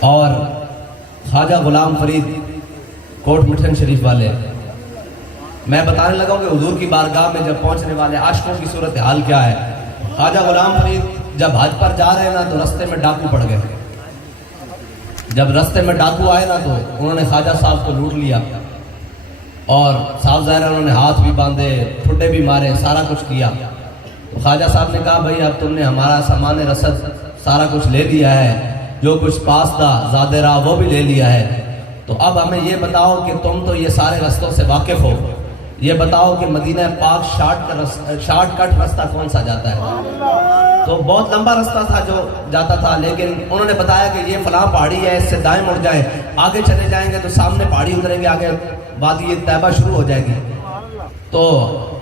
اور خواجہ غلام فرید کوٹ مٹھن شریف والے، میں بتانے لگا ہوں کہ حضور کی بارگاہ میں جب پہنچنے والے عاشقوں کی صورتحال کیا ہے۔ خواجہ غلام فرید جب حج پر جا رہے نا تو رستے میں ڈاکو پڑ گئے۔ جب رستے میں ڈاکو آئے نا تو انہوں نے خواجہ صاحب کو لوٹ لیا، اور صاحب ظاہر انہوں نے ہاتھ بھی باندھے، ٹھڈے بھی مارے، سارا کچھ کیا۔ تو خواجہ صاحب نے کہا بھائی اب تم نے ہمارا سامان رسد سارا کچھ لے لیا ہے، جو کچھ پاس تھا زاد راہ وہ بھی لے لیا ہے، تو اب ہمیں یہ بتاؤ کہ تم تو یہ سارے رستوں سے واقف ہو، یہ بتاؤ کہ مدینہ پاک شارٹ کٹ رستہ کون سا جاتا ہے؟ تو بہت لمبا رستہ تھا جو جاتا تھا، لیکن انہوں نے بتایا کہ یہ فلاں پہاڑی ہے، اس سے دائیں مڑ جائیں، آگے چلے جائیں گے تو سامنے پہاڑی اتریں گے، آگے وادی طیبہ شروع ہو جائے گی۔ تو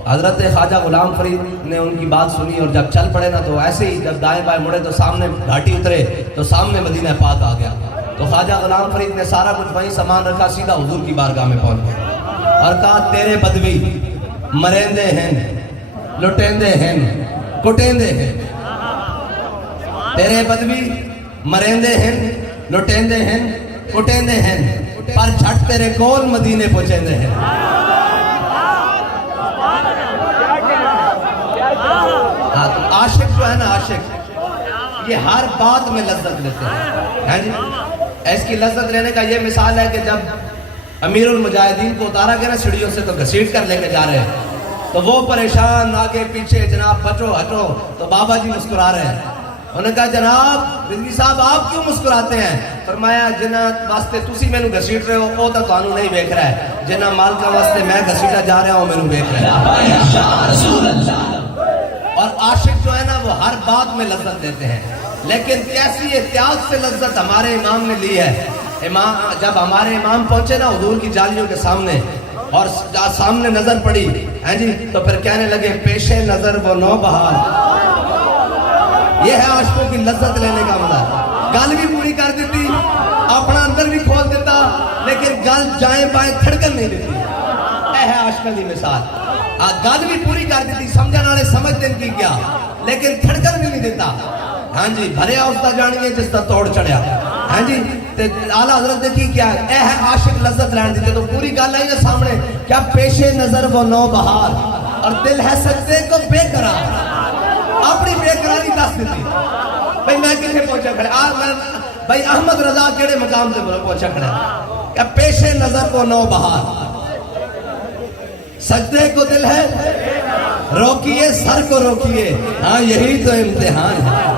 حضرت خواجہ غلام فرید نے ان کی بات سنی، اور جب چل پڑے نا تو ایسے ہی جب دائیں بائیں مڑے تو سامنے گھاٹی اترے تو سامنے مدینہ پاک آ گیا۔ تو خواجہ غلام فرید نے سارا کچھ وہیں سامان رکھا، سیدھا حضور کی بارگاہ میں پہنچ گیا اور کہا تیرے بدوی مریندے ہیں، لٹیندے ہیں، کٹیندے ہیں، تیرے بدوی مریندے ہیں، لٹیندے ہیں، کٹیندے ہیں، پر جھٹ تیرے کول مدینے پہنچیندے ہیں۔ عاشق جو ہے نا، عاشق یہ ہر بات میں لذت لیتے ہیں جی۔ اس کی لذت لینے کا یہ مثال ہے کہ جب امیر المجاہدین کو اتارا گیا نا سیڑھیوں سے تو گھسیٹ کر لے کے جا رہے ہیں، تو وہ پریشان آگے پیچھے، جناب بچو ہٹو، تو بابا جی مسکرا رہے ہیں۔ انہوں نے کہا جناب رضوی صاحب آپ کیوں مسکراتے ہیں؟ فرمایا جنہ واسطے تسی میں نو گھسیٹ رہے ہو وہ تو تانوں نہیں ویکھ رہا ہے، جنہ مالکہ واسطے میں گھسیٹا جا رہا ہوں میں نو ویکھ رہا ہے۔ اور عاشق جو ہے نا وہ ہر بات میں لذت دیتے ہیں، لیکن کیسی احتیاط سے لذت ہمارے امام نے لی ہے۔ جب ہمارے امام پہنچے نا حضور کی جالیوں کے سامنے اور سامنے نظر پڑی ہیں جی، تو پھر کہنے لگے پیش نظر وہ نو بہار۔ یہ ہے عاشقوں کی لذت لینے کا مزہ، گل بھی پوری کر دیتی، اپنا اندر بھی کھول دیتا، لیکن گل جائیں بائیں تھڑکن نہیں دیتی۔ اے ہے عاشقوں کی مثال، گل بھی پوری کر دیتی، سمجھن والے سمجھ دین کی کیا، لیکن تھڑکن بھی نہیں دیتا۔ ہاں جی بھریا اس دا جانیے جس دا توڑ چڑھیا۔ ہاں جی اعلیٰ حضرت نے کی کیا، اے ہے عاشق لذت لین دیتے، تو پوری گل آئی نا سامنے، کیا پیش نظر وہ نو بہار اور دل ہے سجدے کو بے قرار۔ اپنی بے قراری دس دیتی، بھئی میں کتنے پہنچا کھڑے، بھئی احمد رضا کیڑے مقام سے پہنچا کھڑے، کیا پیش نظر وہ نو بہار، سجدے کو دل ہے روکیے، سر کو روکیے، ہاں یہی تو امتحان ہے۔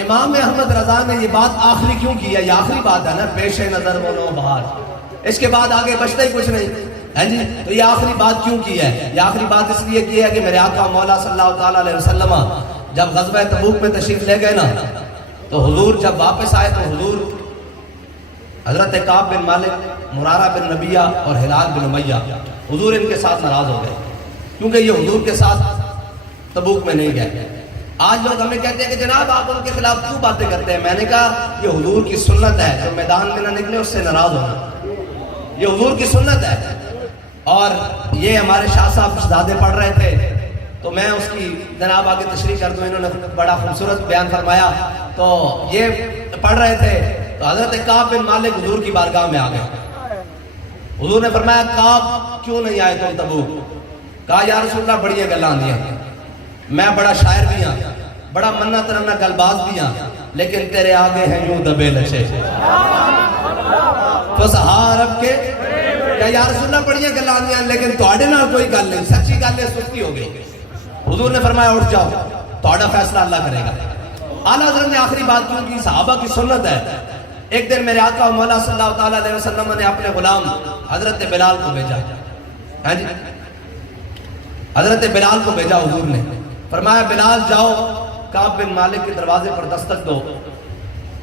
امام احمد رضا نے یہ بات آخری کیوں کی ہے؟ یہ آخری بات ہے نا، پیش نظر وہ نو بہار، اس کے بعد آگے بچتا ہی کچھ نہیں ہے جی۔ تو یہ آخری بات کیوں کی ہے؟ یہ آخری بات اس لیے کی ہے کہ میرے آقا مولا صلی اللہ تعالیٰ علیہ وسلم جب غزوہ تبوک میں تشریف لے گئے نا، تو حضور جب واپس آئے تو حضور حضرت کعب بن مالک، مرارہ بن ربیعہ اور ہلال بن امیہ، حضور ان کے ساتھ ناراض ہو گئے کیونکہ یہ حضور کے ساتھ تبوک میں نہیں گئے۔ آج لوگ ہمیں کہتے ہیں کہ جناب آپ ان کے خلاف کیوں باتیں کرتے ہیں؟ میں نے کہا یہ حضور کی سنت ہے، جو میدان میں نہ نکلے اس سے ناراض ہونا، یہ حضور کی سنت ہے۔ اور یہ ہمارے شاہ صاحب شہزادے پڑھ رہے تھے تو میں اس کی جناب آگے تشریح کر دوں، انہوں نے بڑا خوبصورت بیان فرمایا۔ تو یہ پڑھ رہے تھے تو حضرت کعب بن مالک حضور کی بارگاہ میں آ گئے۔ حضور نے فرمایا کعب کیوں نہیں آئے تم تبوک؟ کہا یا رسول اللہ بڑی گلاں آندیاں، میں بڑا شاعر بھی ہاں، بڑا منہ ترنہ گل باز بھی ہاں، لیکن تیرے آگے ہیں یوں دبے لچے فسہا رب کے۔ کہ یا رسول اللہ بڑی گلاں آندیاں لیکن تواڈے نال کوئی گل نہیں، سچی گل ہے، سستی ہو گئی۔ حضور نے فرمایا اٹھ جاؤ، تواڈا فیصلہ اللہ کرے گا۔ اعلیٰ حضرت نے آخری بات کیوں کی؟ صحابہ کی سنت ہے۔ ایک دن میرے آقا مولا صلی اللہ تعالیٰ علیہ وسلم نے اپنے غلام حضرت بلال کو بھیجا، ہاں جی حضرت بلال کو بھیجا حضور نے، فرمایا بلال جاؤ کعب بن مالک کے دروازے پر دستک دو،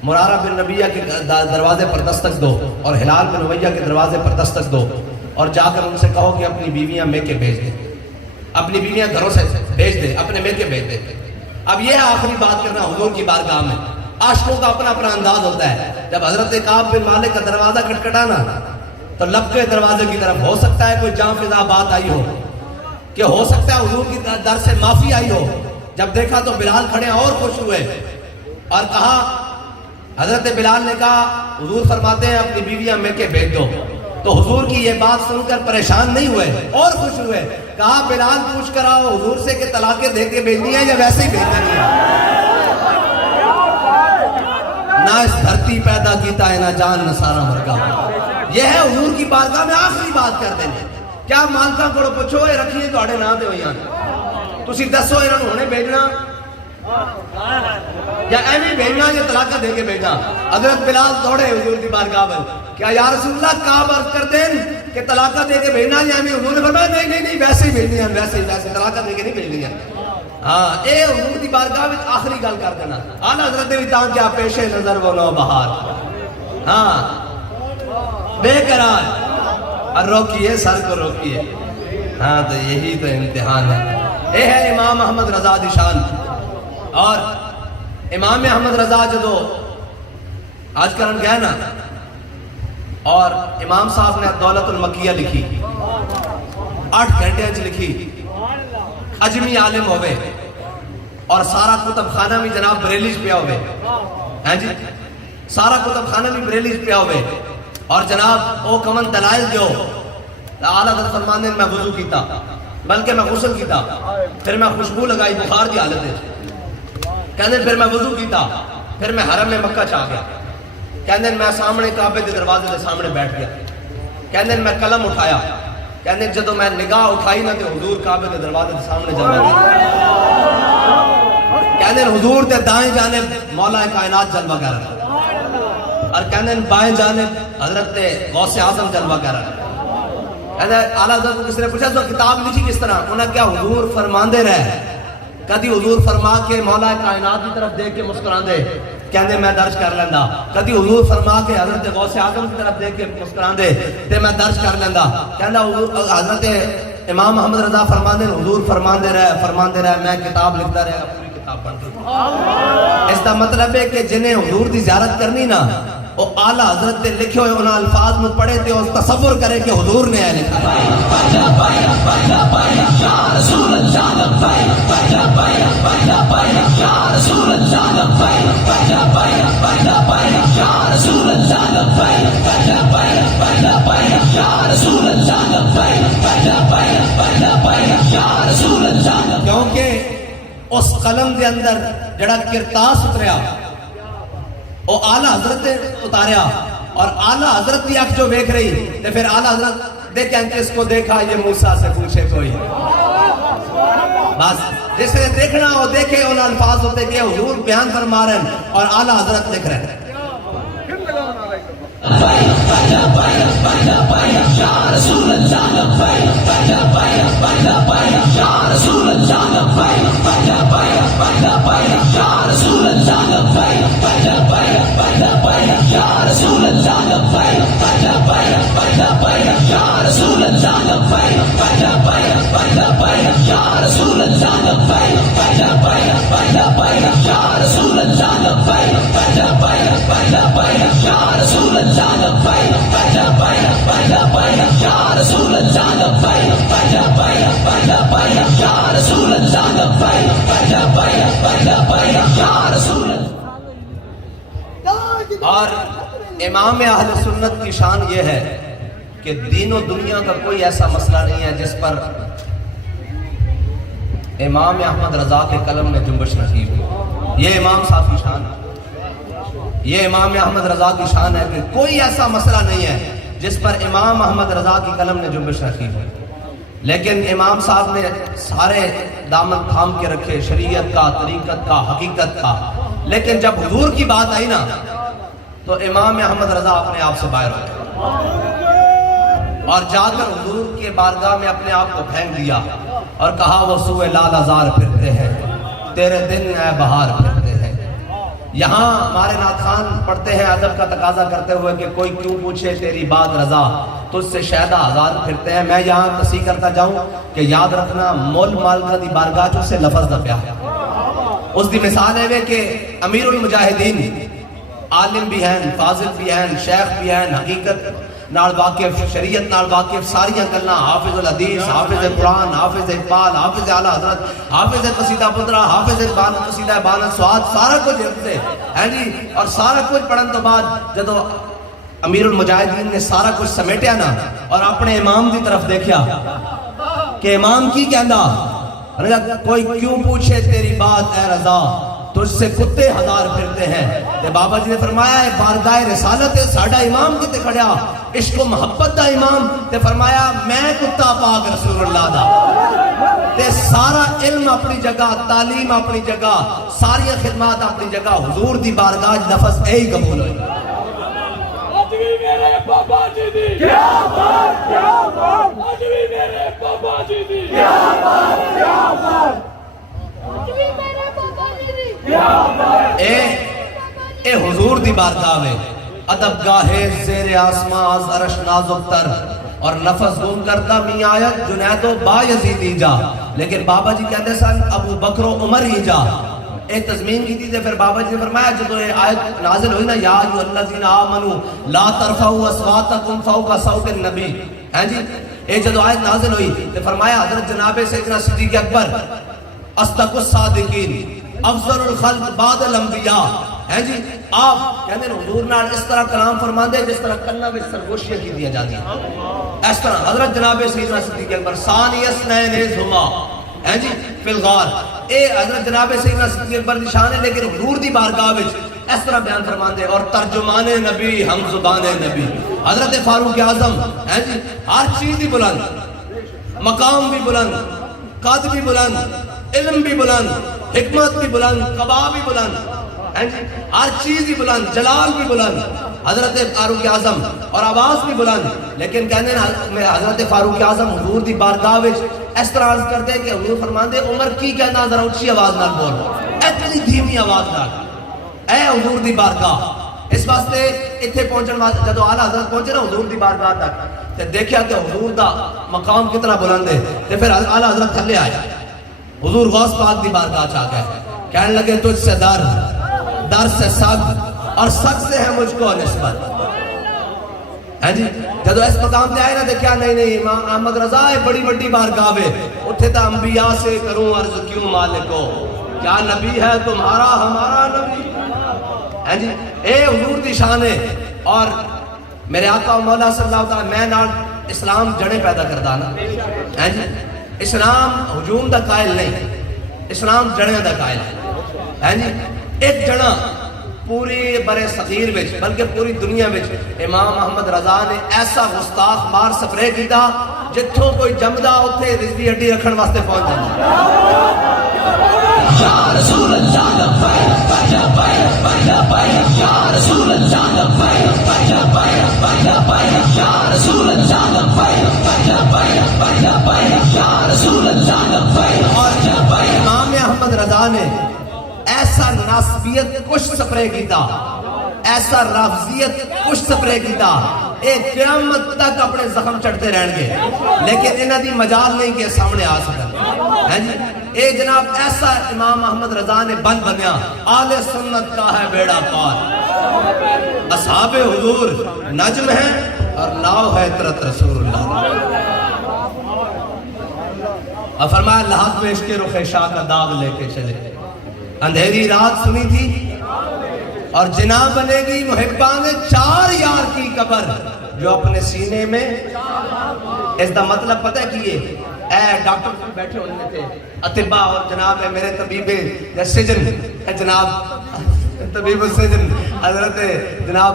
مرارہ بن ربیعہ کے دروازے پر دستک دو، اور ہلال بن امیہ کے دروازے پر دستک دو، اور جا کر ان سے کہو کہ اپنی بیویاں میکے بھیج دیں، اپنی بیویاں گھروں سے بھیج دیں، اپنے میکے بھیج دیں۔ اب یہ ہے آخری بات کرنا حضور کی بارگاہ میں، عاشقوں کا اپنا اپنا انداز ہوتا ہے. جب حضرت کعب بن مالک کا دروازہ کھٹکھٹانا تو لب کے دروازے کی طرف ہو سکتا ہے کوئی جاں فضا بات آئی ہو, کہ ہو سکتا ہے حضور کی در سے معافی آئی ہو. جب دیکھا تو بلال کھڑے اور خوش ہوئے اور کہا, حضرت بلال نے کہا حضور فرماتے ہیں اپنی بیویاں میں کے بھیج دو. تو حضور کی یہ بات سن کر پریشان نہیں ہوئے اور خوش ہوئے. کہا بلال پوچھ کر آؤ حضور سے کہ طلاقیں دے کے بھیجنی ہے یا ویسے ہی بھیجنی ہے. نہ اس دھرتی پیدا کیتا ہے نہ جان نہ سارا مرگا. یہ ہے حضور کی بارگاہ میں آخری بات کر دیں. کیا مالکاں کو پوچھو یہ رکھیے تھوڑے نہ دے ہوئی تسی دسو انہوں نے ہونے بھیجنا یا ایویں بھیجنا یا طلاقہ دے کے بھیجنا. حضرت بلال دوڑے حضور کی بارگاہ میں, کیا یا رسول اللہ کعب عرض کر دیں کہ طلاقہ دے کے بھیجنا یا ایویں. حضور نے فرمایا نہیں نہیں نہیں ویسے ہی بھیجنی ہے, ویسے طلاقہ دے کے نہیں بھیجنی ہے. ہاں اے حضور کی بارگاہ میں آخری گل کر دینا. اعلیٰ حضرت بھی تاں کیا پیش نظر وہ نو بہار, ہاں بے قرار اور روکیے سر کو روکیے. ہاں تو یہی تو امتحان ہے. اے ہے امام احمد رضا دی شان. اور امام احمد رضا جدو آج کرن گئے نا اور امام صاحب نے دولت المکیہ لکھی 8 گھنٹے لکھی, اجمی عالم ہوئے اور سارا کتب خانہ بھی جناب بریلیج پیا ہوئے, ہیں جی سارا کتب خانہ بھی بریلیج پیا ہوئے اور جناب او کمن دلائل دیو. اعلیٰ حضرت فرماندے میں وضو کیتا بلکہ میں غسل کیتا, پھر میں خوشبو لگائی بخار دی حالت ہے, کہنے پھر میں وضو کیتا, پھر میں حرم میں مکہ چاہ گیا, کہنے میں سامنے کعبے کے دروازے کے سامنے بیٹھ گیا, کہنے میں قلم اٹھایا, کہنے جدو میں نگاہ اٹھائی نہ کہ حضور کعبے کے دروازے کے سامنے جلوہ گیا, کہنے حضور تے دائیں جانب مولا کائنات جلوہ کر رہا اور کہنے بائیں جانب حضرت غوث اعظم جلوہ کر رہا. اعلیٰ حضرت کو کس نے پوچھا تو کتاب لکھی کس طرح, انہیں کیا حضور فرماندے رہے, کدی حضور فرما کے مولا کائنات کی طرف دیکھ کے مسکران دے, کہنے میں درج کر لیندہ, کدی حضور فرما کے حضرت غوث اعظم کی طرف دیکھ کے مسکران دے تے میں درج کر لیندہ. کہنا حضرت امام محمد رضا فرماندے حضور فرماندے رہے میں کتاب لکھتا رہا, پوری کتاب بن گئی. اس کا مطلب ہے کہ جنہیں حضور دی زیارت کرنی نا وہ اعلیٰ حضرت نے لکھے ہوئے انہاں الفاظ میں پڑھے تھے اور تصور کرے کہ حضور نے ہے لکھا. کیونکہ اس قلم دے اندر جڑا کرتاس اتریا وہ اعلیٰ حضرت نے اتاریا اور اعلیٰ حضرت کی آنکھ جو دیکھ رہی تو پھر اعلیٰ حضرت دیکھیں کہ اس کو دیکھا یہ موسیٰ سے پوچھے کوئی, بس جس نے دیکھنا وہ دیکھے ان الفاظ ہوتے کہ حضور بیان فرما رہے ہیں اور اعلیٰ حضرت لکھ رہے ہیں. اور امام اہل سنت کی شان یہ ہے کہ دین و دنیا کا کوئی ایسا مسئلہ نہیں ہے جس پر امام احمد رضا کے قلم میں جنبش نصیب ہوئی. یہ امام صاحب کی شان ہے, یہ امام احمد رضا کی شان ہے کہ کوئی ایسا مسئلہ نہیں ہے جس پر امام احمد رضا کی قلم نے جنبش نصیب ہوئی. لیکن امام صاحب نے سارے دامن تھام کے رکھے, شریعت کا, طریقت کا, حقیقت کا. لیکن جب حضور کی بات آئی نا تو امام احمد رضا اپنے آپ سے باہر ہو گئے اور جا کر حضور کے بارگاہ میں اپنے آپ کو پھینک دیا اور کہا وہ سوئے لال ازار پھرتے ہیں, تیرے دن اے بہار پھرتے ہیں. یہاں ہمارے نعت خان پڑھتے ہیں ادب کا تقاضا کرتے ہوئے کہ کوئی کیوں پوچھے تیری بات رضا, تجھ سے شہدہ ہزار پھرتے ہیں. میں یہاں تصحیح کرتا جاؤں کہ یاد رکھنا مول مالکہ دی بارگاہ چو سے لفظ دا پیا اس دی مثال ہے کہ امیر المجاہدین عالم بھی ہیں، فاضل بھی ہیں، شیخ بھی ہیں، حقیقت نال واقف، شریعت نال واقف، ساریاں گلاں، حافظ الحدیث، حافظ قرآن، حافظ اقبال، حافظ اعلیٰ حضرت، حافظ قصیدہ پندرہ، حافظ قصیدہ بانت سواد، سارا کچھ حفظ ہے جی. اور سارا کچھ پڑھن تو بعد جدو امیر المجاہدین نے سارا کچھ سمیٹیا نا اور اپنے امام دی طرف دیکھیا کہ امام کی کہندا، کوئی کیوں پوچھے تیری بات اے رضا، تجھ سے کتے ہزار پھرتے ہیں. تے بابا جی نے فرمایا ہے بارگاہ رسالت ہے ساڑھا امام کتے کھڑیا، عشق و محبت دا امام. تے فرمایا میں کتا پاک رسول اللہ دا. تے سارا علم اپنی جگہ، تعلیم اپنی جگہ، ساری خدمات اپنی جگہ، حضور دی بارگاہ لفظ اے ہی قبول ہوئی. میرے بابا جی دی کیا بات، کیا بات، آج بھی میرے بابا جی دی کیا بات، کیا بات، آج بھی میرے بابا جی دی کیا بات. اے حضور دی بارگاہ میں ادب گاہے زیر آسمان از عرش نازک تر اور نفس گم کرتا می آیت جنید و با یزید ہی جا. لیکن بابا جی کہتے سن ابو بکر و عمر ہی جا. ایک تضمین کی تھی تے پھر بابا جی نے فرمایا جب یہ آیت نازل ہوئی نا یا ایھا الذین آمنوا لا ترفعوا اصواتکم فوق صوت النبی، ہیں جی یہ جب آیت نازل ہوئی تے فرمایا حضرت جناب سیدنا صدیق اکبر اصدق الصادقین افضل الخلق بعد الانبیاء، ہیں جی آپ کہتے ہیں حضور نال اس طرح کلام فرماندے جس طرح کنا میں سرگوشیاں کی دیا جاتی ہیں. اس طرح حضرت جناب سیدنا صدیق اکبر ثانی اثنین اذ ہما، ہیں جی فی الغار، اے حضرت جناب سیدنا صدیق اکبر دی شان ہے. لیکن حضور دی بارگاہ وچ اس طرح بیان فرماندے اور ترجمان نبی ہم زبان نبی حضرت فاروق اعظم، ہیں جی ہر چیز بھی بلند، مقام بھی بلند، قد بھی بلند، علم بھی بلند، حکمت بھی بلند، قبا بھی بلند، ہیں جی ہر چیز بھی بلند، جلال بھی بلند حضرت فاروق اعظم اور آواز بھی بلند. لیکن کہنے نا حضرت فاروق اعظم حضور دی بارگاہ وچ اس طرح عرض کرتے کہ حضور فرماندے عمر کی کہنا ذرا اچھی آواز نال بول، اتنی دھیمی آواز نال اے حضور دی بارگاہ. اس واسطے اتنے پہنچن واسطے جدو اعلیٰ حضرت پہنچے نا حضور دی بارگاہ تک تے دیکھیا کہ حضور دا مقام کتنا بلند ہے. تے پھر اعلیٰ حضرت تھلے آئے، حضور غوث پاک دی بارگاہ چاہ گئے، کہنے لگے تجھ سے در سے سگ اور سگ سے ہے مجھ کو نسبت. ہیں جی جدو اس مقام تے آئے نا دیکھیا نہیں امام احمد رضا ہے بڑی بڑی بارگاہ ہے، اتھے تا انبیاء سے کروں عرض کیوں مالکو، کیا نبی ہے تمہارا ہمارا نبی. ہیں جی اے حضور دی شان ہے. اور میرے آقا و مولا صلی اللہ علیہ وسلم میں نال اسلام جڑے پیدا کردہ نا، ہیں جی اسلام ہجوم دا قائل نہیں، اسلام جڑے دا قائل ہے. ہیں جی ایک جڑا پوری برے صغیر وچ بلکہ پوری دنیا وچ امام احمد رضا نے ایسا گستاخ مار سپرے کیتا جتھوں کوئی جمدہ اتھے رزقی ہڈی رکھن واسطے پہنچ جاتا. یا رسول اللہ لبیک لبیک لبیک یا رسول اللہ لبیک لبیک لبیک یا رسول اللہ لبیک لبیک لبیک یا رسول اللہ لبیک. اور امام احمد رضا نے ایسا ناسبیت کچھ سپرے کیتا، ایسا رافضیت کچھ سپرے کیتا، ایک قیامت تک اپنے زخم چڑھتے رہن گے لیکن انہاں دی مجال نہیں کہ سامنے آ سکن. ہیں جی اے جناب ایسا امام احمد رضا نے بن بنیا. آل سنت کا ہے بیڑا پار، اصحاب حضور نجم ہیں اور ناؤ ہے عطرت رسول اللہ. اور فرمایا لحاظ میں عشق رخ شاہ کا داغ لے کے چلے، اندھیری رات سنی تھی اور جنا بنے گی محبان چار یار کی قبر جو اپنے سینے میں. اس دا مطلب پتہ کیے اے ڈاکٹر بیٹھے ہونے تھے اطباء اور جناب میرے طبیب سجن جناب طبیب السجن حضرت جناب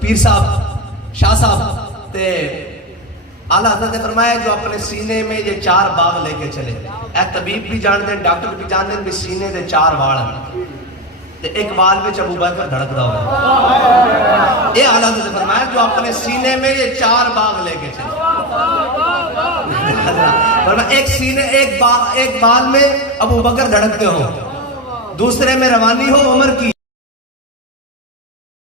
پیر صاحب شاہ صاحب تے اعلیٰ حضرت نے فرمایا جو اپنے سینے میں یہ چار باغ لے کے چلے. اے طبیب بھی جان دیں ڈاکٹر بھی جان دیں بھی سینے دے چار وال ہیں تے ایک وال میں ابو بکر دھڑکدا ہوئے. یہ اعلیٰ حضرت نے فرمایا جو اپنے سینے میں یہ چار باغ لے کے چلے. ایک سینے ایک بال میں ابو بکر دھڑکتے ہو، دوسرے میں روانی ہو عمر کی.